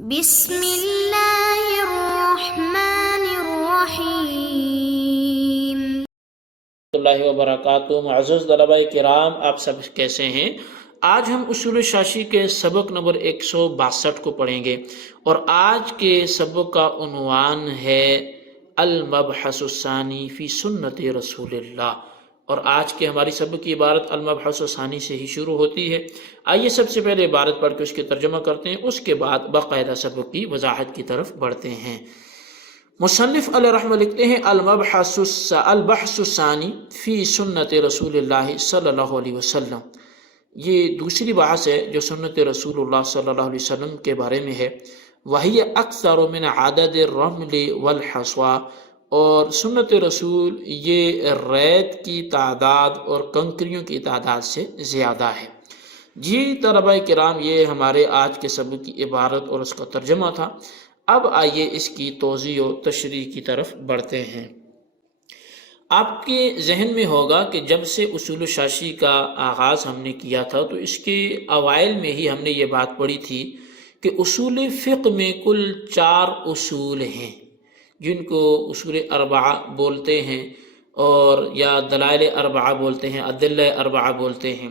بسم اللہ الرحمن الرحیم۔ اللہ وبرکاتہ۔ معزز طلبہ کرام، آپ سب کیسے ہیں؟ آج ہم اصول شاشی کے سبق نمبر 162 کو پڑھیں گے، اور آج کے سبق کا عنوان ہے المبحث الثانی فی سنت رسول اللہ، اور آج کے ہماری سبق کی عبارت المبحث الثانی سے ہی شروع ہوتی ہے۔ آئیے سب سے پہلے عبارت پڑھ کے اس کے ترجمہ کرتے ہیں، اس کے بعد باقاعدہ سبق کی وضاحت کی طرف بڑھتے ہیں۔ مصنف علیہ رحمہ لکھتے ہیں البحث الثانی فی سنت رسول اللہ صلی اللہ علیہ وسلم۔ یہ دوسری بحث ہے جو سنت رسول اللہ صلی اللہ علیہ وسلم کے بارے میں ہے۔ وہی اکثر من عدد الرمل والحصوا، اور سنت رسول یہ ریت کی تعداد اور کنکریوں کی تعداد سے زیادہ ہے۔ جی طلبہ کرام، یہ ہمارے آج کے سبق کی عبارت اور اس کا ترجمہ تھا۔ اب آئیے اس کی توضیح و تشریح کی طرف بڑھتے ہیں۔ آپ کے ذہن میں ہوگا کہ جب سے اصول شاشی کا آغاز ہم نے کیا تھا تو اس کے اوائل میں ہی ہم نے یہ بات پڑھی تھی کہ اصول فقہ میں کل 4 اصول ہیں، جن کو اصول اربعہ بولتے ہیں، اور یا دلائل اربعہ بولتے ہیں، ادلہ اربعہ بولتے ہیں۔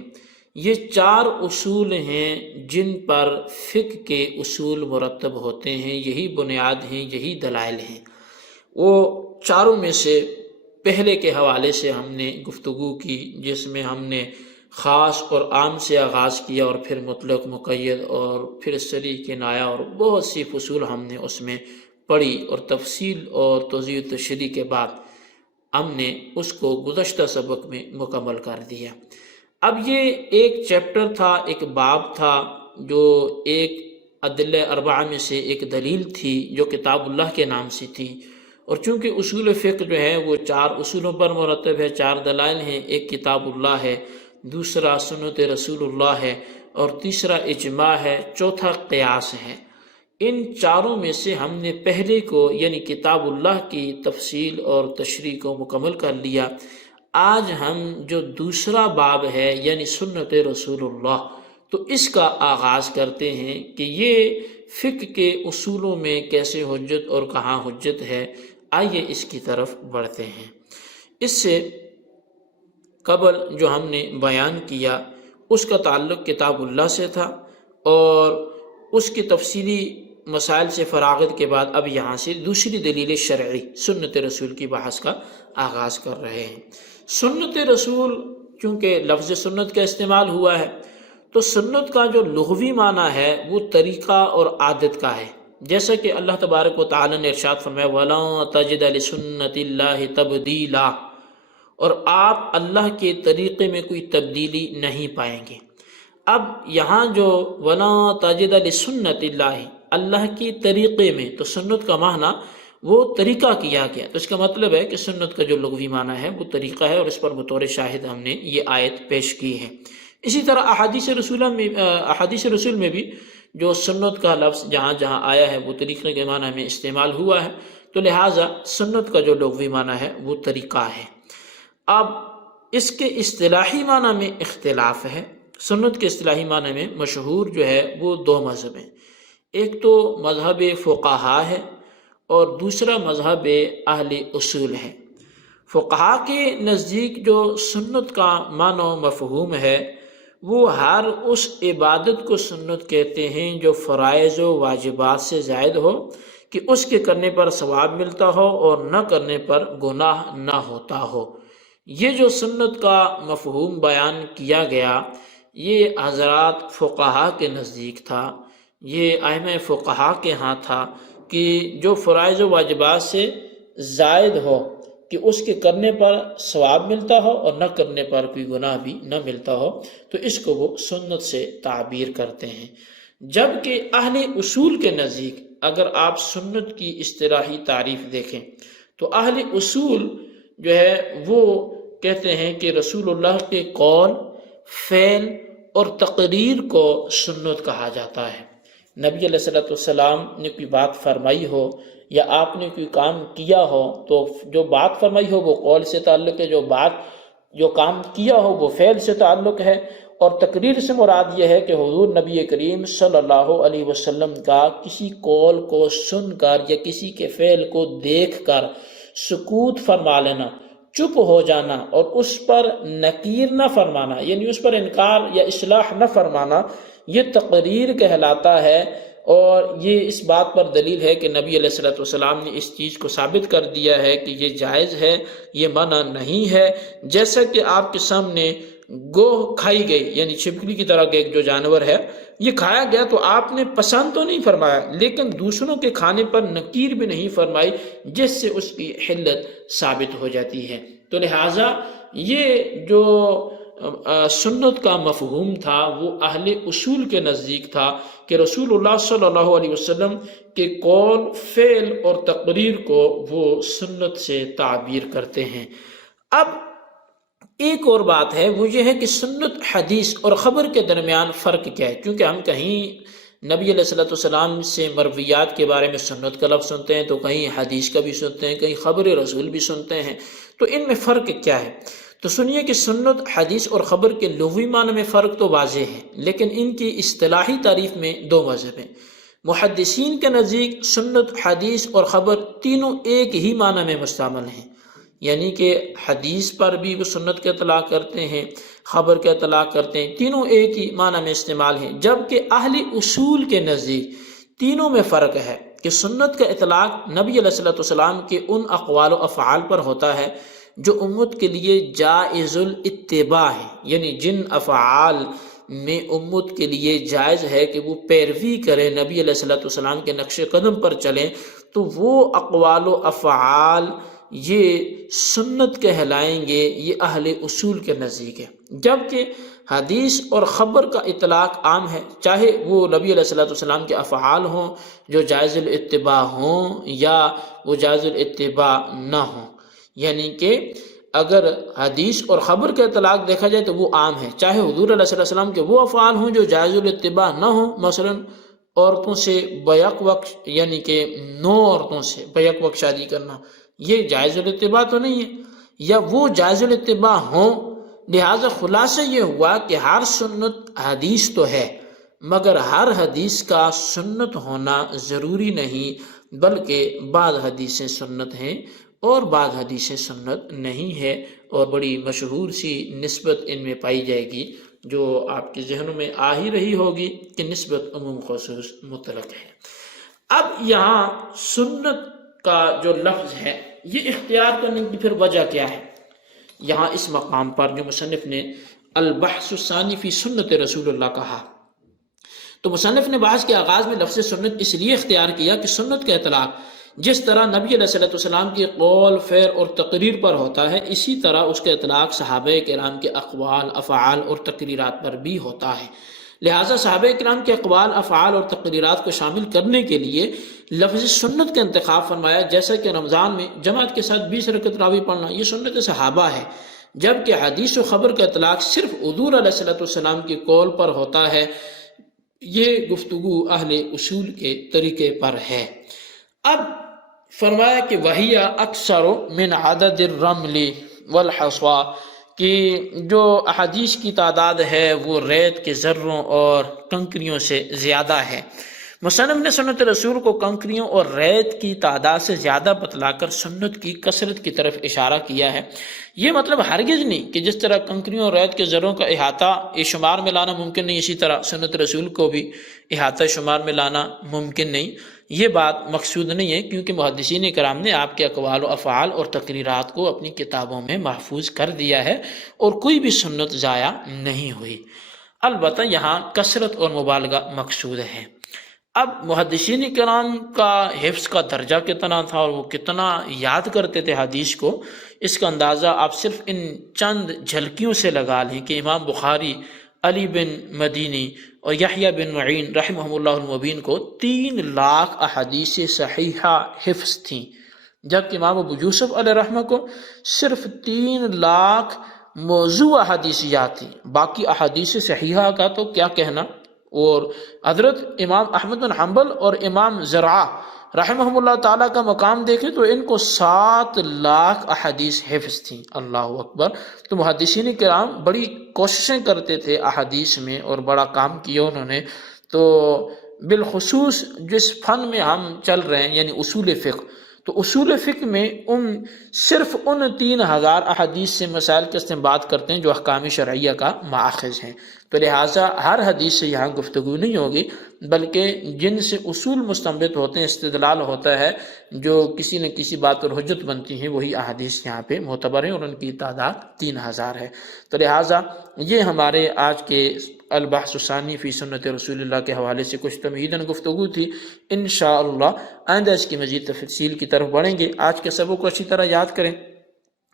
یہ 4 اصول ہیں جن پر فقہ کے اصول مرتب ہوتے ہیں، یہی بنیاد ہیں، یہی دلائل ہیں۔ وہ چاروں میں سے پہلے کے حوالے سے ہم نے گفتگو کی، جس میں ہم نے خاص اور عام سے آغاز کیا، اور پھر مطلق مقید، اور پھر صریح کنایہ، اور بہت سی فصول ہم نے اس میں پڑھی، اور تفصیل اور توضیح و تشریح کے بعد ہم نے اس کو گزشتہ سبق میں مکمل کر دیا۔ اب یہ ایک چیپٹر تھا، ایک باب تھا، جو ایک ادلہ اربعہ میں سے ایک دلیل تھی جو کتاب اللہ کے نام سے تھی، اور چونکہ اصول فقہ جو ہے وہ 4 اصولوں پر مرتب ہے، 4 دلائل ہیں، ایک کتاب اللہ ہے، دوسرا سنت رسول اللہ ہے، اور تیسرا اجماع ہے، چوتھا قیاس ہے۔ ان چاروں میں سے ہم نے پہلے کو یعنی کتاب اللہ کی تفصیل اور تشریح کو مکمل کر لیا۔ آج ہم جو دوسرا باب ہے یعنی سنت رسول اللہ، تو اس کا آغاز کرتے ہیں کہ یہ فقہ کے اصولوں میں کیسے حجت اور کہاں حجت ہے۔ آئیے اس کی طرف بڑھتے ہیں۔ اس سے قبل جو ہم نے بیان کیا اس کا تعلق کتاب اللہ سے تھا، اور اس کی تفصیلی مسائل سے فراغت کے بعد اب یہاں سے دوسری دلیل شرعی سنت رسول کی بحث کا آغاز کر رہے ہیں۔ سنت رسول، چونکہ لفظ سنت کا استعمال ہوا ہے، تو سنت کا جو لغوی معنی ہے وہ طریقہ اور عادت کا ہے، جیسا کہ اللہ تبارک و تعالی نے ارشاد فرمایا وَلَن تَجِدَ لِسُنَّتِ اللَّهِ تَبْدِيلًا، اور آپ اللہ کے طریقے میں کوئی تبدیلی نہیں پائیں گے۔ اب یہاں جو وَلَن تَجِدَ لِسُنَّتِ اللَّهِ، اللہ کے طریقے میں، تو سنت کا معنی وہ طریقہ کیا گیا، تو اس کا مطلب ہے کہ سنت کا جو لغوی معنی ہے وہ طریقہ ہے، اور اس پر بطور شاہد ہم نے یہ آیت پیش کی ہے۔ اسی طرح احادیث رسول میں بھی جو سنت کا لفظ جہاں جہاں آیا ہے وہ طریقے کے معنی میں استعمال ہوا ہے، تو لہٰذا سنت کا جو لغوی معنی ہے وہ طریقہ ہے۔ اب اس کے اصطلاحی معنی میں اختلاف ہے۔ سنت کے اصطلاحی معنی میں مشہور جو ہے وہ 2 مذہب ہیں، ایک تو مذہب فقہا ہے، اور دوسرا مذہب اہل اصول ہے۔ فقہا کے نزدیک جو سنت کا معنی و مفہوم ہے وہ ہر اس عبادت کو سنت کہتے ہیں جو فرائض و واجبات سے زائد ہو، کہ اس کے کرنے پر ثواب ملتا ہو اور نہ کرنے پر گناہ نہ ہوتا ہو۔ یہ جو سنت کا مفہوم بیان کیا گیا یہ حضرات فقہا کے نزدیک تھا، یہ ائمہ فقہا کے ہاں تھا کہ جو فرائض و واجبات سے زائد ہو، کہ اس کے کرنے پر ثواب ملتا ہو اور نہ کرنے پر کوئی گناہ بھی نہ ملتا ہو، تو اس کو وہ سنت سے تعبیر کرتے ہیں۔ جبکہ اہل اصول کے نزدیک اگر آپ سنت کی اصطلاحی تعریف دیکھیں تو اہل اصول جو ہے وہ کہتے ہیں کہ رسول اللہ کے قول، فعل اور تقریر کو سنت کہا جاتا ہے۔ نبی علیہ السلام نے کوئی بات فرمائی ہو یا آپ نے کوئی کام کیا ہو، تو جو بات فرمائی ہو وہ قول سے تعلق ہے، جو کام کیا ہو وہ فعل سے تعلق ہے، اور تقریر سے مراد یہ ہے کہ حضور نبی کریم صلی اللہ علیہ وسلم کا کسی قول کو سن کر یا کسی کے فعل کو دیکھ کر سکوت فرما لینا، چپ ہو جانا اور اس پر نکیر نہ فرمانا، یعنی اس پر انکار یا اصلاح نہ فرمانا، یہ تقریر کہلاتا ہے۔ اور یہ اس بات پر دلیل ہے کہ نبی علیہ السلام نے اس چیز کو ثابت کر دیا ہے کہ یہ جائز ہے، یہ منع نہیں ہے۔ جیسا کہ آپ کے سامنے گوہ کھائی گئی، یعنی چھپکلی کی طرح کا ایک جو جانور ہے، یہ کھایا گیا تو آپ نے پسند تو نہیں فرمایا، لیکن دوسروں کے کھانے پر نکیر بھی نہیں فرمائی، جس سے اس کی حلت ثابت ہو جاتی ہے۔ تو لہٰذا یہ جو سنت کا مفہوم تھا وہ اہل اصول کے نزدیک تھا کہ رسول اللہ صلی اللہ علیہ وسلم کے قول، فعل اور تقریر کو وہ سنت سے تعبیر کرتے ہیں۔ اب ایک اور بات ہے، وہ یہ ہے کہ سنت، حدیث اور خبر کے درمیان فرق کیا ہے، کیونکہ ہم کہیں نبی علیہ السلام سے مرویات کے بارے میں سنت کا لفظ سنتے ہیں تو کہیں حدیث کا بھی سنتے ہیں، کہیں خبر رسول بھی سنتے ہیں، تو ان میں فرق کیا ہے؟ تو سنیے کہ سنت، حدیث اور خبر کے لغوی معنی میں فرق تو واضح ہے، لیکن ان کی اصطلاحی تعریف میں دو مذہب ہیں۔ محدثین کے نزدیک سنت، حدیث اور خبر تینوں ایک ہی معنی میں مستعمل ہیں، یعنی کہ حدیث پر بھی وہ سنت کا اطلاق کرتے ہیں، خبر کا اطلاق کرتے ہیں، تینوں ایک ہی معنی میں استعمال ہیں۔ جبکہ اہل اصول کے نزدیک تینوں میں فرق ہے کہ سنت کا اطلاق نبی علیہ السلام کے ان اقوال و افعال پر ہوتا ہے جو امت کے لیے جائز الاتباع ہے، یعنی جن افعال میں امت کے لیے جائز ہے کہ وہ پیروی کریں، نبی علیہ السلام کے نقش قدم پر چلیں، تو وہ اقوال و افعال یہ سنت کہلائیں گے، یہ اہل اصول کے نزدیک ہے۔ جبکہ حدیث اور خبر کا اطلاق عام ہے، چاہے وہ نبی علیہ السلام کے افعال ہوں جو جائز الاتباع ہوں یا وہ جائز الاتباع نہ ہوں، یعنی کہ اگر حدیث اور خبر کا اطلاق دیکھا جائے تو وہ عام ہے، چاہے حضور علیہ السلام کے وہ افعال ہوں جو جائز الاتباع نہ ہوں، مثلا عورتوں سے بیک وقت، یعنی کہ 9 عورتوں سے بیک وقت شادی کرنا، یہ جائز الاتباع تو نہیں ہے، یا وہ جائز الاتباع ہوں۔ لہٰذا خلاصہ یہ ہوا کہ ہر سنت حدیث تو ہے، مگر ہر حدیث کا سنت ہونا ضروری نہیں، بلکہ بعض حدیثیں سنت ہیں اور بعض حدیثیں سنت نہیں ہے، اور بڑی مشہور سی نسبت ان میں پائی جائے گی جو آپ کے ذہنوں میں آ ہی رہی ہوگی کہ نسبت عموم خصوص مطلق ہے۔ اب یہاں سنت کا جو لفظ ہے یہ اختیار کرنے کی پھر وجہ کیا ہے؟ یہاں اس مقام پر جو مصنف نے البحث الثانی فی سنت رسول اللہ کہا، تو مصنف نے بحث کے آغاز میں لفظ سنت اس لیے اختیار کیا کہ سنت کا اطلاق جس طرح نبی علیہ السلام کے قول، فعل اور تقریر پر ہوتا ہے، اسی طرح اس کا اطلاق صحابہ کرام کے اقوال، افعال اور تقریرات پر بھی ہوتا ہے۔ لہٰذا صحابہ کرام کے اقوال، افعال اور تقریرات کو شامل کرنے کے لیے لفظ سنت کا انتخاب فرمایا، جیسا کہ رمضان میں جماعت کے ساتھ 20 رکعت تراویح پڑھنا یہ سنت صحابہ ہے، جبکہ حدیث و خبر کا اطلاق صرف حضور علیہ السلام کے قول پر ہوتا ہے۔ یہ گفتگو اہل اصول کے طریقے پر ہے۔ اب فرمایا کہ وَهِيَ أَكْثَرُ مِنْ عَدَدِ الرَّمْلِ وَالْحَصْوَى، کہ جو احادیث کی تعداد ہے وہ ریت کے ذروں اور کنکریوں سے زیادہ ہے۔ مصنف نے سنت رسول کو کنکریوں اور ریت کی تعداد سے زیادہ بتلا کر سنت کی کثرت کی طرف اشارہ کیا ہے۔ یہ مطلب ہرگز نہیں کہ جس طرح کنکریوں اور ریت کے ذروں کا احاطہ شمار میں لانا ممکن نہیں، اسی طرح سنت رسول کو بھی احاطہ شمار میں لانا ممکن نہیں، یہ بات مقصود نہیں ہے، کیونکہ محدثین کرام نے آپ کے اقوال و افعال اور تقریرات کو اپنی کتابوں میں محفوظ کر دیا ہے اور کوئی بھی سنت ضائع نہیں ہوئی۔ البتہ یہاں کثرت اور مبالغہ مقصود ہے۔ اب محدثین کرام کا حفظ کا درجہ کتنا تھا اور وہ کتنا یاد کرتے تھے حدیث کو، اس کا اندازہ آپ صرف ان چند جھلکیوں سے لگا لیں کہ امام بخاری، علی بن مدینی اور یحییٰ بن معین رحمہ اللہ المبین کو 3 لاکھ احادیث صحیحہ حفظ تھیں، جبکہ امام ابو یوسف علیہ رحمہ کو صرف 3 لاکھ موضوع احادیثیات تھیں، باقی احادیث صحیحہ کا تو کیا کہنا۔ اور حضرت امام احمد بن حنبل اور امام زرعہ رحمہم اللہ تعالیٰ کا مقام دیکھیں تو ان کو 7 لاکھ احادیث حفظ تھیں، اللہ اکبر۔ تو محدثین کرام بڑی کوششیں کرتے تھے احادیث میں اور بڑا کام کیا انہوں نے۔ تو بالخصوص جس فن میں ہم چل رہے ہیں یعنی اصول فقہ، تو اصول فقہ میں صرف ان 3000 احادیث سے مسائل کا استنباط کرتے ہیں جو احکام شرعیہ کا ماخذ ہیں۔ تو لہٰذا ہر حدیث سے یہاں گفتگو نہیں ہوگی، بلکہ جن سے اصول مستنبط ہوتے ہیں، استدلال ہوتا ہے، جو کسی نہ کسی بات پر حجت بنتی ہیں، وہی احادیث یہاں پہ معتبر ہیں، اور ان کی تعداد 3000 ہے۔ تو لہٰذا یہ ہمارے آج کے البحث الثانی فی سنت رسول اللہ کے حوالے سے کچھ تمہیداً گفتگو تھی۔ انشاءاللہ آئندہ اس کی مزید تفصیل کی طرف بڑھیں گے۔ آج کے سبق کو اچھی طرح یاد کریں،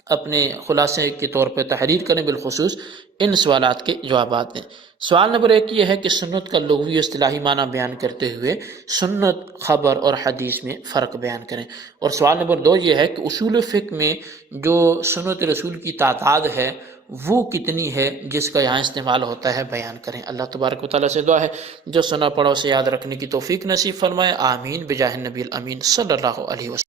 اپنے خلاصے کے طور پہ تحریر کریں، بالخصوص ان سوالات کے جوابات دیں۔ سوال نمبر 1 یہ ہے کہ سنت کا لغوی اصطلاحی معنی بیان کرتے ہوئے سنت، خبر اور حدیث میں فرق بیان کریں۔ اور سوال نمبر 2 یہ ہے کہ اصول فقہ میں جو سنت رسول کی تعداد ہے وہ کتنی ہے جس کا یہاں استعمال ہوتا ہے، بیان کریں۔ اللہ تبارک و تعالیٰ سے دعا ہے جو سنا پڑھا اسے یاد رکھنے کی توفیق نصیب فرمائے، آمین بجاہ النبی الامین صلی اللہ علیہ وسلم۔